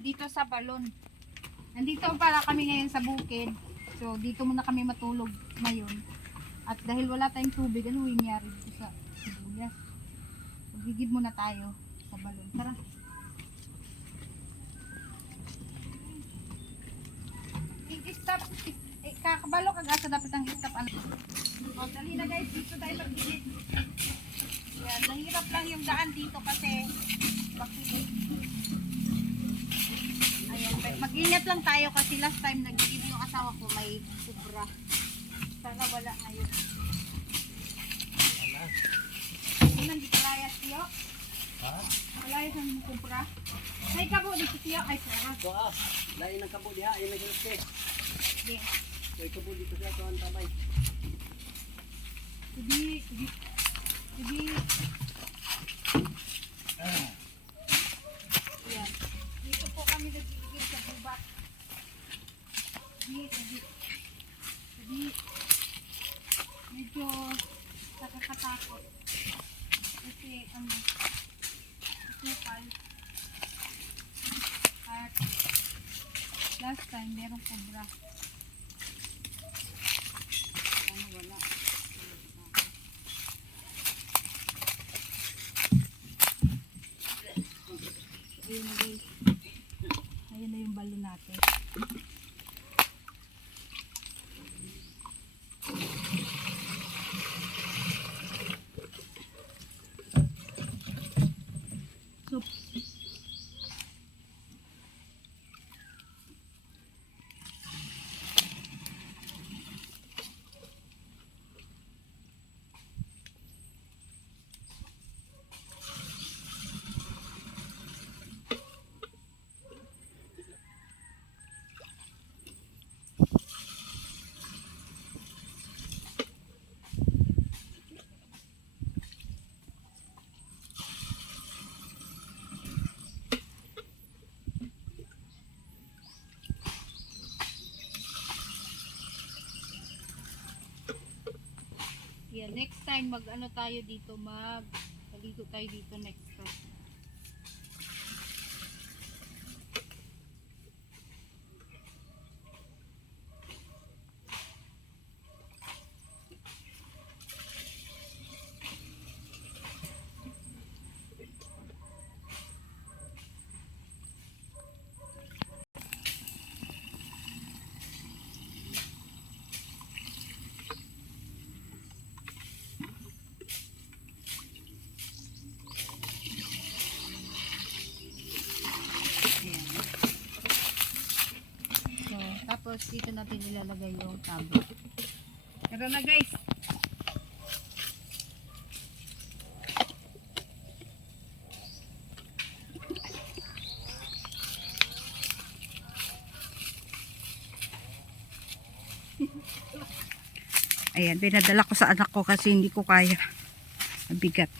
dito sa balon. Nandito pala kami ngayon sa bukid. So dito muna kami matulog ngayon. At dahil wala tayong tubig, ano yung nangyari dito sa sibuyas? Magigib muna tayo sa balon. Tara. I-stop. Kakabalo kagasa dapat ang i-stop. O, dali na guys. Dito tayo mag-gilid. Yan. Nahirap lang yung daan dito kasi bakit. Ayan. Mag-ingat lang tayo kasi last time nag-gilid yung asawa ko may sobra. Sana wala ngayon. Ano nandito layas tiyo? Ha? Malayas ang kubra. Ay kabo dito tiyo. Ay pera. Doa, lain ng kabo diha, ay nagilute. Hindi. Ay kabo dito siya to ang tabay. Hindi. Ayan. Dito po kami nagigil sa gubat. Hindi. Medyo nakakatakot. Kasi sukal. At last time merong kubra. Sana wala. Ayun na guys. Ayun na yung balon natin. So, yeah, next time mag-ano tayo dito, maligo tayo dito next time. Tapos dito natin ilalagay yung tabo. Tara na guys. Ayan, pinadala ko sa anak ko kasi hindi ko kaya. Mabigat.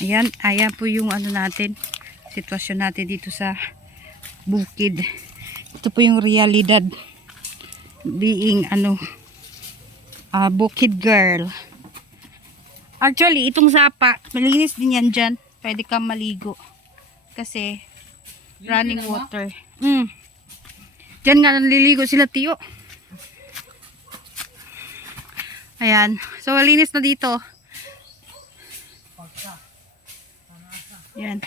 Ayan po yung ano natin, sitwasyon natin dito sa bukid. Ito po yung realidad being bukid girl. Actually itong sapa malinis din yan dyan, pwede kang maligo kasi running water. Dyan nga naliligo sila tiyo. Ayan, so malinis na dito. Yan.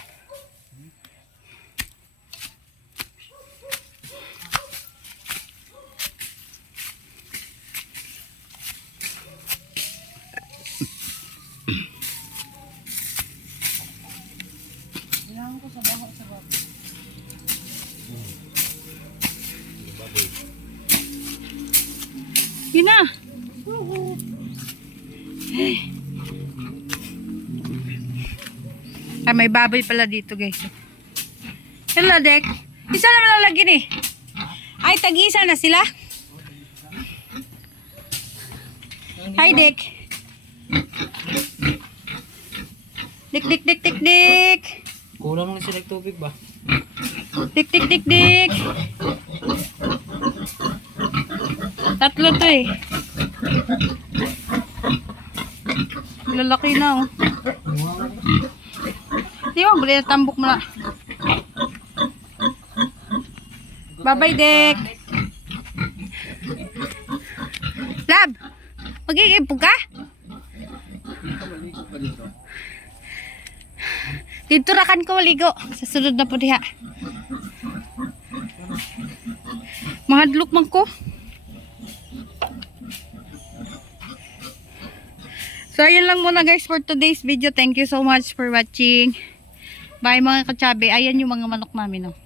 Ko sa baho sa baho. Yun na. Ay, may baboy pala dito guys. Hello Dek. Isa naman lang lagi eh. Ay, tag-isa na sila. Hi Dek. Dik. Kulang lang sila tubig ba? Dik. Tatlo to eh. Lalaki na oh. Di mo, bali na tambok mo na. Bye-bye, Dek. Lab, magigipog ka? Dito rakan ko maligo. Sa sunod na po diha. Mahadlok man ko. So, ayun lang muna guys for today's video. Thank you so much for watching. Bye mga katsabe. Ayan yung mga manok namin. Oh.